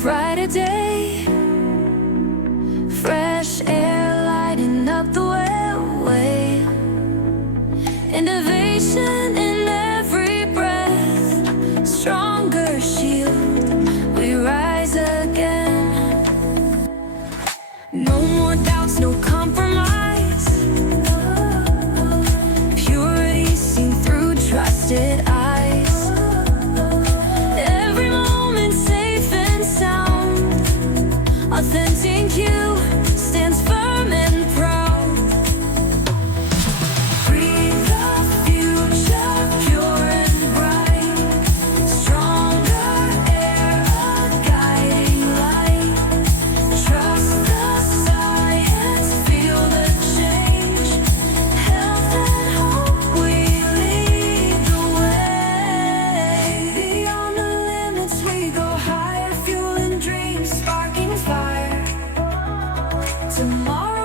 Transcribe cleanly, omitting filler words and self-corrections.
brighter day, fresh air lighting up the way, innovation in every breath, stronger shield, we rise again. No more doubts, no compromise, purity seen through trusted eyes. Every moment safe and sound, AuthentiQ stands firm and proud. Breathe the future, pure and bright, stronger air, a guiding light. Trust the science, feel the change, health and hope, we lead the way. Beyond the limits we go higher, fueling dreams, sparking fire. Tomorrow